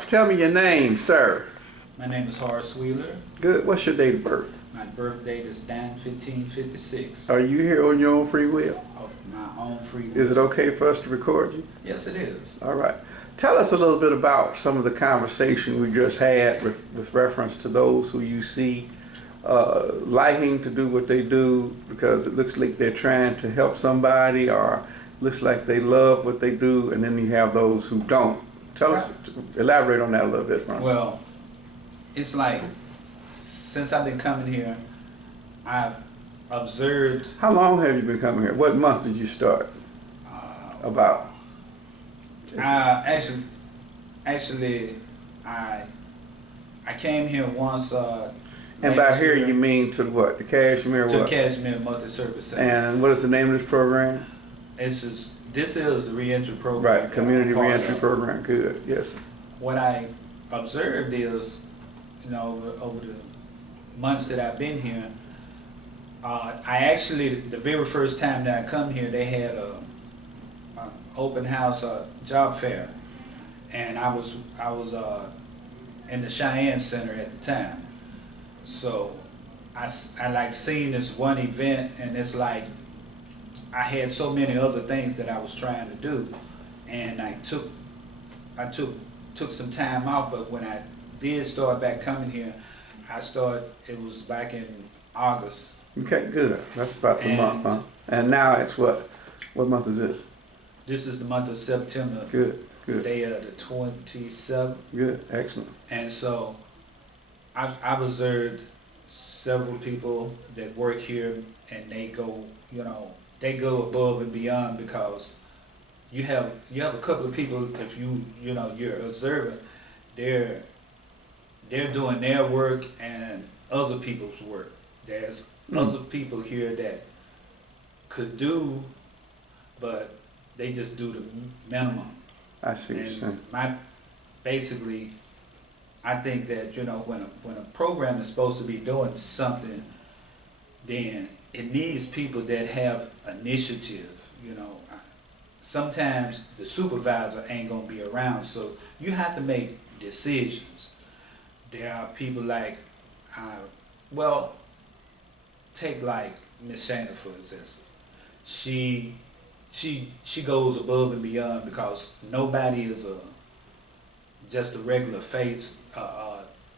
Horace. Tell me your name, sir. My name is Horace Wheeler. Good. What's your date of birth? My birth date is 9/15/56. Are you here on your own free will? Of my own free will. Is it okay for us to record you? Yes, it is. All right. Tell us a little bit about some of the conversation we just had with reference to those who you see liking to do what they do because it looks like they're trying to help somebody, or looks like they love what they do, and then you have those who don't. Tell us, elaborate on that a little bit for me. Well, it's like since I've been coming here, I've observed. How long have you been coming here? What month did you start? About? Actually, I came here once. And by here you mean to what? The Cashmere to what? Cashmere Multi-Service Center. And what is the name of this program? This is the reentry program. Right, community reentry program. Good, yes. What I observed is, over the months that I've been here, the very first time that I come here, they had a open house job fair, and I was in the Cheyenne Center at the time. So I like seeing this one event, and it's like I had so many other things that I was trying to do, and I took some time off. But when I did start back coming here, it was back in August. Okay, good. That's about the month, huh? And now it's what? What month is this? This is the month of September. Good, good. Day of the 27th. Good, excellent. And so I've observed several people that work here, and they go above and beyond, because you have a couple of people, if you're observant, they're doing their work and other people's work. There's other people here that could do, but they just do the minimum. I see what you're saying. Basically, I think that when a program is supposed to be doing something, then it needs people that have initiative. Sometimes the supervisor ain't gonna be around, so you have to make decisions. There are people like, take like Miss Shana for instance. She goes above and beyond, because nobody is just a regular face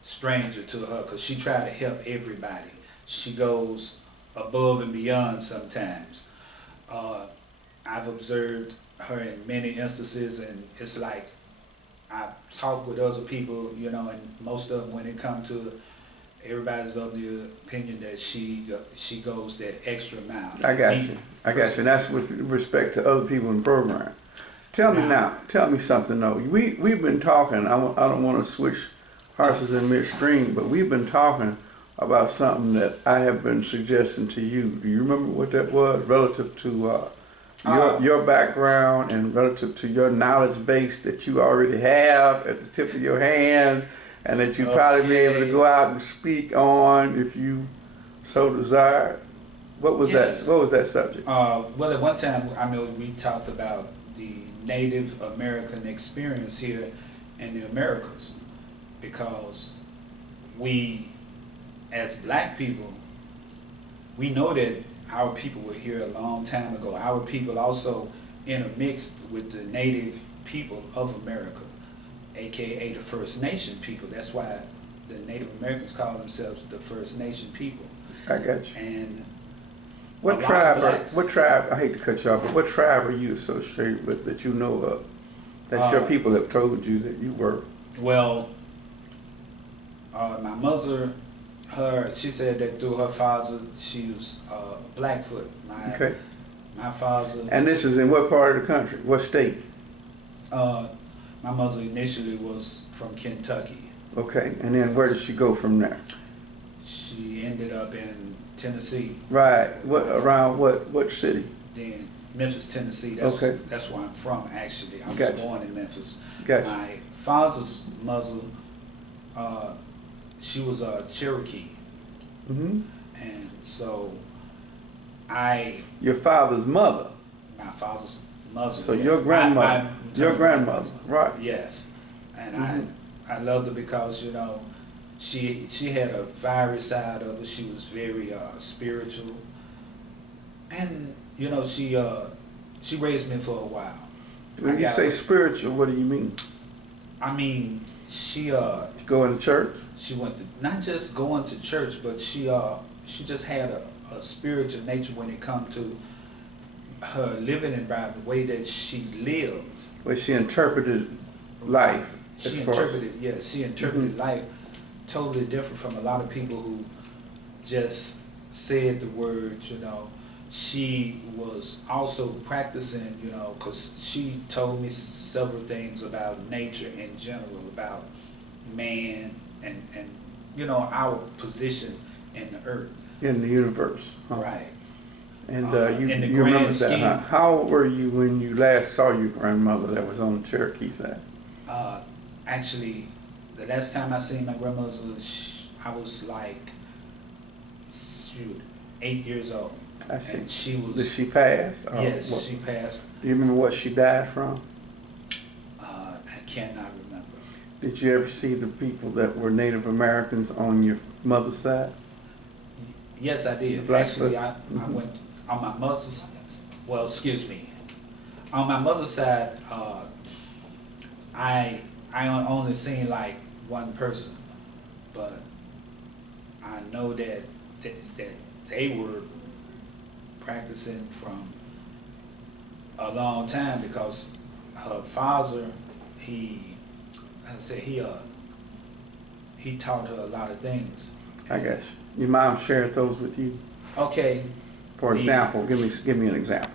stranger to her, because she tries to help everybody. She goes above and beyond sometimes. I've observed her in many instances, and it's like I talk with other people, and most of them, when it comes to, everybody's of the opinion that she goes that extra mile. I got you. And that's with respect to other people in the program. Tell me something though. We've been talking, I don't want to switch horses in midstream, but we've been talking about something that I have been suggesting to you. Do you remember what that was, relative to your background and relative to your knowledge base that you already have at the tip of your hand, and that you'd probably be able to go out and speak on if you so desired? What was that? What was that subject? Well, at one time, we talked about the Native American experience here in the Americas, because we, as black people, we know that our people were here a long time ago. Our people also intermixed with the native people of America, aka the First Nation people. That's why the Native Americans call themselves the First Nation people. I got you. And what tribe, I hate to cut you off, but what tribe are you associated with that you know of, that your people have told you that you were? Well, my mother, she said that through her father, she was Blackfoot. My father. And this is in what part of the country? What state? My mother initially was from Kentucky. Okay, and then where did she go from there? She ended up in Tennessee. Right. What city? Then Memphis, Tennessee. That's where I'm from, actually. I was born in Memphis. Gotcha. My father's mother, she was a Cherokee. Mm-hmm. And so Your father's mother? My father's mother. So your grandmother. Your grandmother, right. Yes. And I loved her because, you know, she had a fiery side of her. She was very spiritual, and you know, she raised me for a while. When you say spiritual, what do you mean? I mean, You going to church? she went to, not just going to church, but she just had a spiritual nature when it come to her living environment, the way that she lived. Where she interpreted life. She interpreted life totally different from a lot of people who just said the words, you know. She was also practicing, you know, because she told me several things about nature in general, about man and you know, our position in the earth. In the universe. Huh? Right. And In the you grand remember that, scheme. huh? How old were you when you last saw your grandmother that was on the Cherokee side? Actually, the last time I seen my grandmother, I was like, shoot, 8 years old. I see. And she was. Did she pass? Or Yes, what? she passed. Do you remember what she died from? I cannot remember. Did you ever see the people that were Native Americans on your mother's side? Yes, I The did. black Actually, folk? I went on my mother's. Well, excuse me. On my mother's side, I only seen like one person, but I know that they were practicing from a long time because her father, like I said, he taught her a lot of things. I guess. Your mom shared those with you? Okay. For example, give me an example.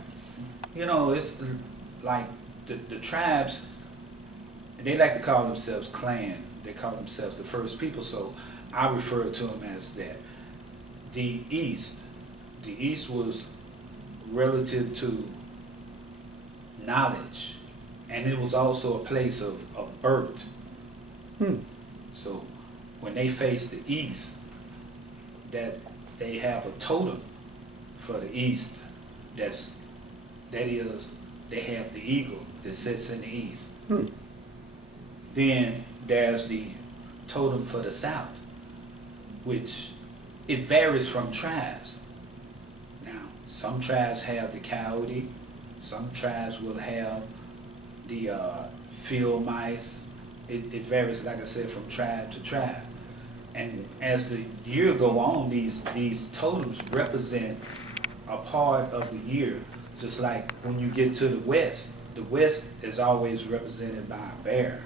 You know, it's like the tribes, they like to call themselves clan. They call themselves the first people, so I refer to them as that. The East was relative to knowledge, and it was also a place of birth. So when they face the East, that they have a totem for the East, that is, they have the eagle that sits in the East. Then there's the totem for the South, which it varies from tribes. Now, some tribes have the coyote, some tribes will have the field mice. It varies, like I said, from tribe to tribe. And as the year go on, these totems represent a part of the year. Just like when you get to the West is always represented by a bear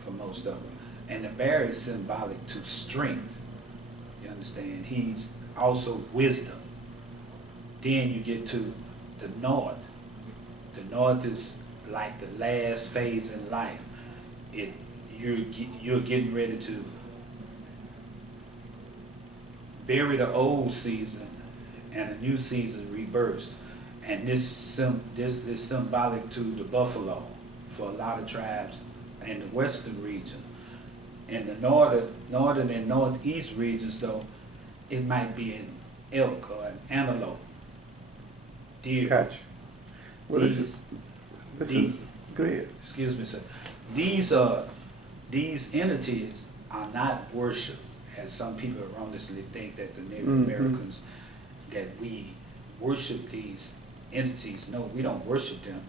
for most of them. And the bear is symbolic to strength. You understand? He's also wisdom. Then you get to the North. The North is like the last phase in life. You're getting ready to bury the old season and a new season rebirths. And this is symbolic to the buffalo for a lot of tribes in the western region. In the northern and northeast regions, though, it might be an elk or an antelope, deer. Gotcha. What is this? Go ahead. Excuse me, sir. These entities are not worshipped, as some people erroneously think that the Native Americans, that we worship these entities. No, we don't worship them.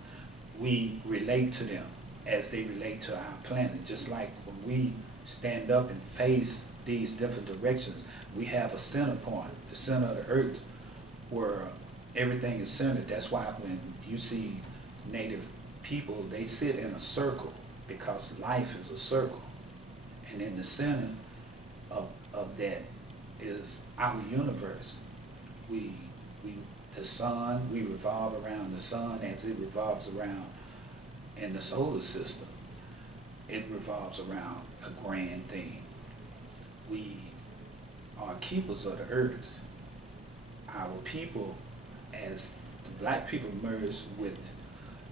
We relate to them as they relate to our planet. Just like when we stand up and face these different directions, we have a center point, the center of the earth, where everything is centered. That's why when you see Native people, they sit in a circle because life is a circle. And in the center of that is our universe. The sun, we revolve around the sun as it revolves around in the solar system. It revolves around a grand thing. We are keepers of the earth. Our people, as the black people merged with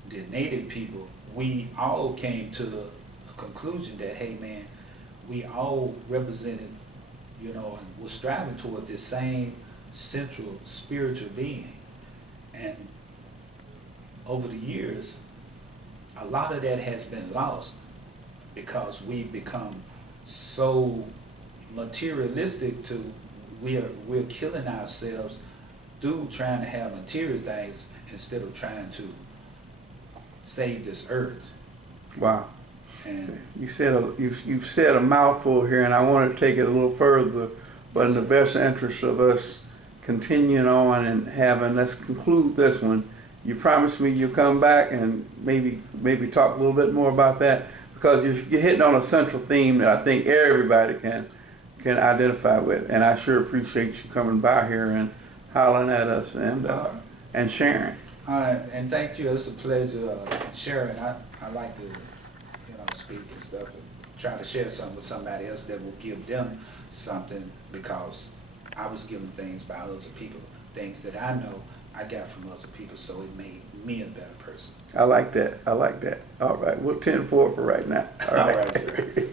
the native people, we all came to a conclusion that, hey man, we all represented, you know, and were striving toward this same central spiritual being. And over the years, a lot of that has been lost. because we become so materialistic to we're killing ourselves through trying to have material things instead of trying to save this earth. Wow. And You've said a mouthful here, and I want to take it a little further. But in the best interest of us continuing on and let's conclude this one. You promised me you'll come back and maybe talk a little bit more about that, because you're hitting on a central theme that I think everybody can identify with. And I sure appreciate you coming by here and hollering at us and sharing. all right, and thank you. It's a pleasure sharing. I like to speak and stuff and try to share something with somebody else that will give them something, because I was given things by other people, things that I know I got from other people, so it made me a better person. I like that. All right, we'll 10-4 for right now. All right, sir.